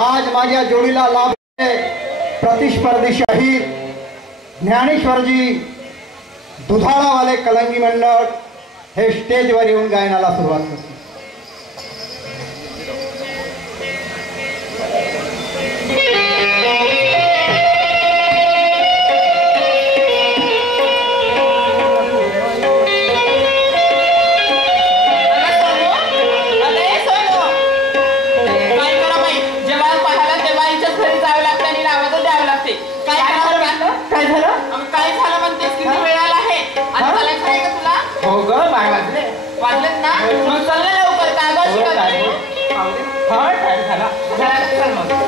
आज माझ्या जोडीला लाभ प्रतिस्पर्धी शहीद ज्ञानेश्वरजी दुधाळावाले कलंगी मंडळ हे स्टेजवर येऊन गायनाला सुरुवात करते. वाजलेत ना मग चल ना लवकर कागद शिकवते. हा टाइम झाला चल मग.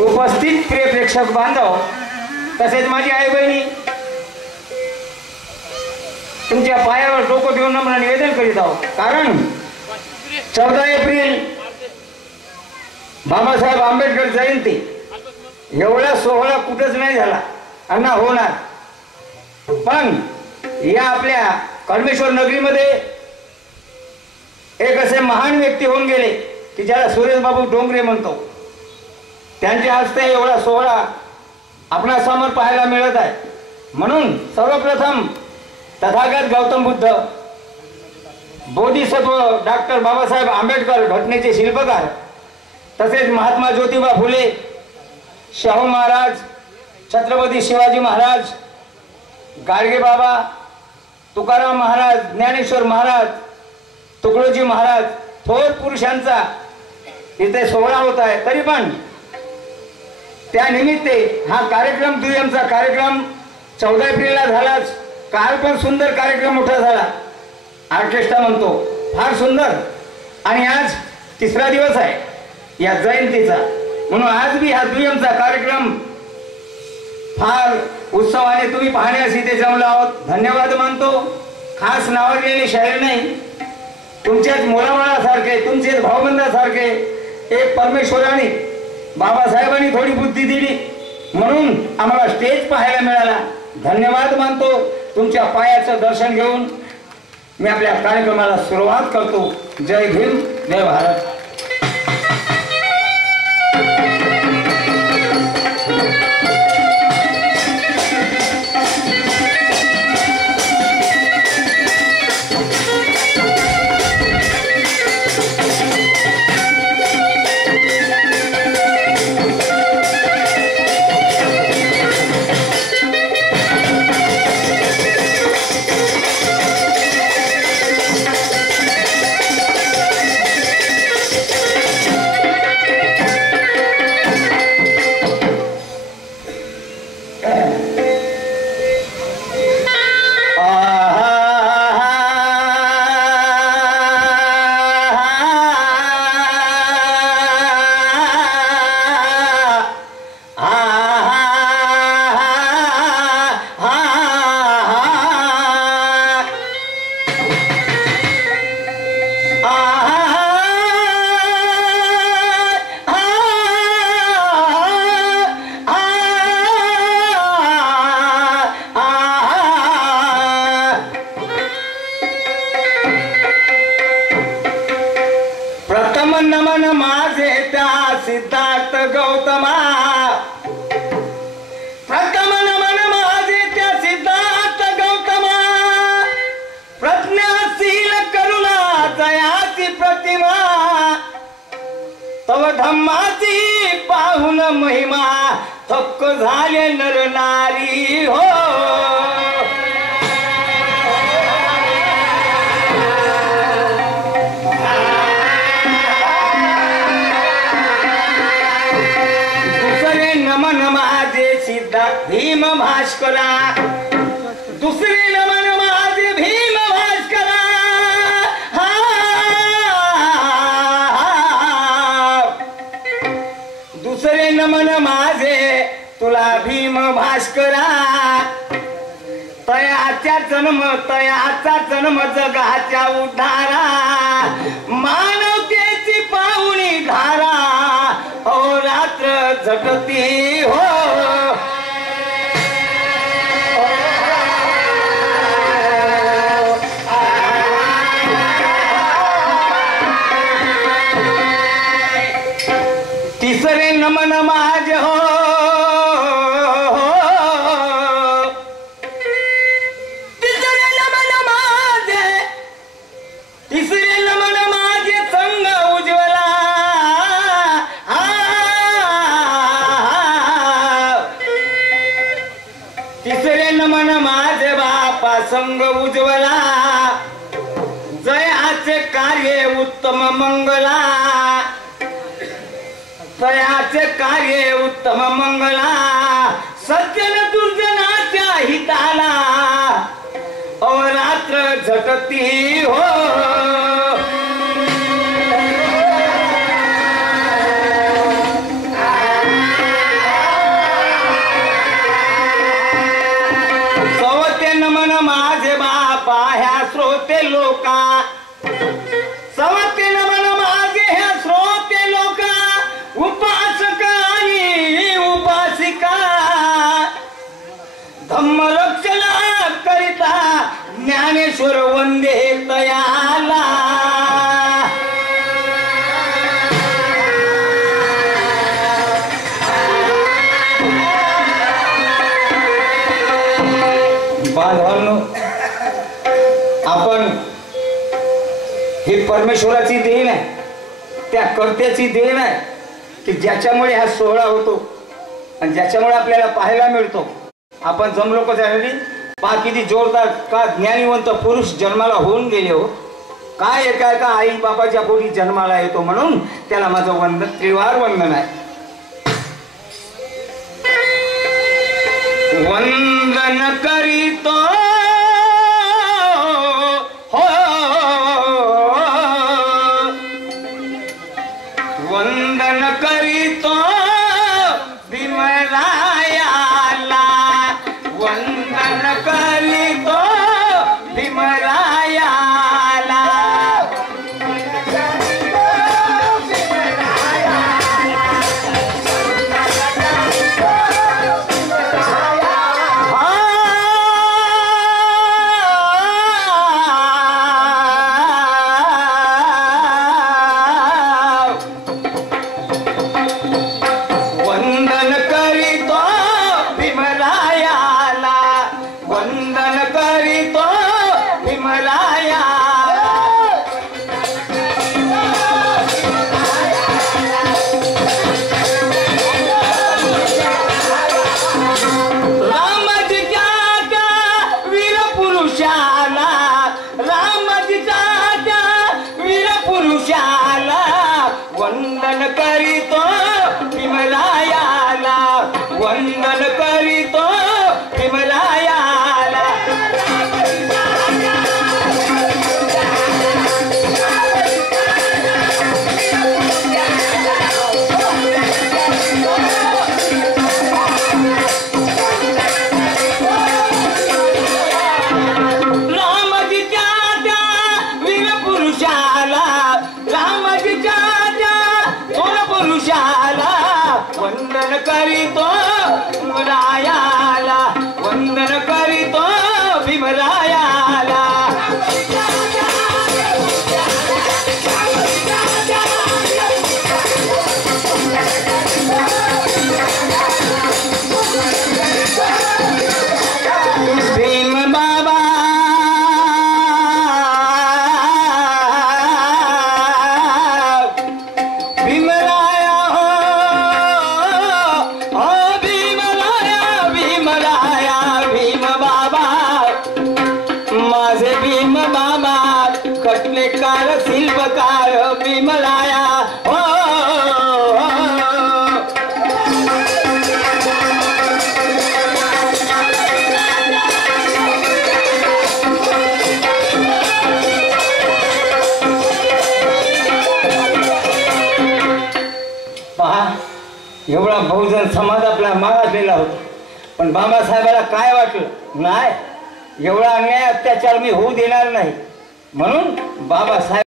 उपस्थित प्रिय प्रेक्षक बांधव तसेच माझी आई बहिणी तुमच्या पायावर डोकं ठेवून नम्र निवेदन करीत आहोत. कारण 14 एप्रिल बाबासाहेब आंबेडकर जयंती एवढा सोहळा कुठंच नाही झाला आणि ना होणार. पण या आपल्या कळमेश्वर नगरीमध्ये एक असे महान व्यक्ती होऊन गेले की ज्याला सुरेशबाबू डोंगरे म्हणतो. त्यांच्या हस्ते एवढा सोहळा आपणासमोर पाहायला मिळत आहे. म्हणून सर्वप्रथम तथागत गौतम बुद्ध, बोधिसत्व डॉक्टर बाबासाहेब आंबेडकर घटनेचे शिल्पकार, तसेच महात्मा ज्योतिबा फुले, शाहू महाराज, छत्रपती शिवाजी महाराज, गाडगे बाबा, तुकाराम महाराज, ज्ञानेश्वर महाराज, तुकडोजी महाराज, थोर पुरुषांचा इथे सोहळा होत आहे. तरी पण त्यानिमित्ते हा कार्यक्रम दुय्यमचा कार्यक्रम 14 एप्रिलला झालाच. काल पण सुंदर कार्यक्रम मोठा झाला. ऑर्केस्ट्रा म्हणतो फार सुंदर. आणि आज तिसरा दिवस आहे या जयंतीचा, म्हणून आज बी हा दुय्यमचा कार्यक्रम फार उत्सवाने तुम्ही पाहण्यास इथे जमलो आहोत. धन्यवाद मानतो. खास नावाजलेली शाहीर नाही, तुमच्याच मुलाबाळासारखे, तुमचेच भाऊबंदासारखे एक परमेश्वराने बाबासाहेबांनी थोडी बुद्धी दिली म्हणून आम्हाला स्टेज पाहायला मिळाला. धन्यवाद मानतो. तुमच्या पायाचं दर्शन घेऊन मी आपल्या कार्यक्रमाला सुरुवात करतो. जय भीम, जय भारत. नमन माझे त्या सिद्धार्थ गौतमा, प्रथम नमन माझे त्या सिद्धार्थ गौतमा, प्रज्ञाशील करुणा दयाची प्रतिमा, तव धम्माची पाहुन महिमा थक्क झाले नर नारी हो. नमन माझे सिद्धार्थ भीम भास्करा, दुसरे नमन माझे भीम भास्करा, दुसरे नमन माझे तुला भीम भास्करा, तयाचा जन्म जगाच्या उद्धारा, मानवतेची पाहुणी धारा ओ रात्र झटती हो. तिसरे नमन माझे हो, तिसरे नमन माझे, तिसरे नमन माझे संग उज्ज्वला, तिसरे नमन माझे बापा संग उज्ज्वला, जयाचे कार्य उत्तम मंगला, जयाचे कार्य उत्तम मंगला, सज्जन दुर्जनाच्या हिताला अवरात्र झटती हो. सवते नमन माझे बापा ह्या श्रोते लोका, सवते नमन माझे ह्या श्रोते लोका, उपासक आणि उपासिका, धम्म रक्षणा करिता ज्ञानेश्वर वंदे तयाला. बांधवांनो, आपण ही परमेश्वराची देण आहे, त्या कर्त्याची देण आहे की ज्याच्यामुळे हा सोहळा होतो आणि ज्याच्यामुळे आपल्याला पाहायला मिळतो. आपण जमलो कसं आहे पहा किती जोरदार, का ज्ञानीवंत पुरुष जन्माला होऊन गेले हो. काय एका एका आई बापाच्या पोटी जन्माला येतो म्हणून त्याला माझं वंदन, त्रिवार वंदन आहे. वंदन करीतो हो पुरुषाला रामाजीच्या थोर पुरुषाला वंदन करीतो भीमरायाला वंदन करीतो भीमरायाला भीम बाबा भीमराया हो भीमराया भीमराया भीम बाबा माझे भीम बाबा कटलेकार शिल्पकार भीमराया हो पहा एवढा बहुजन समाज आपला मागासलेला होता पण बाबासाहेबाला काय वाटलं नाही एवढा अन्याय अत्याचार मी होऊ देणार नाही म्हणून बाबासाहेब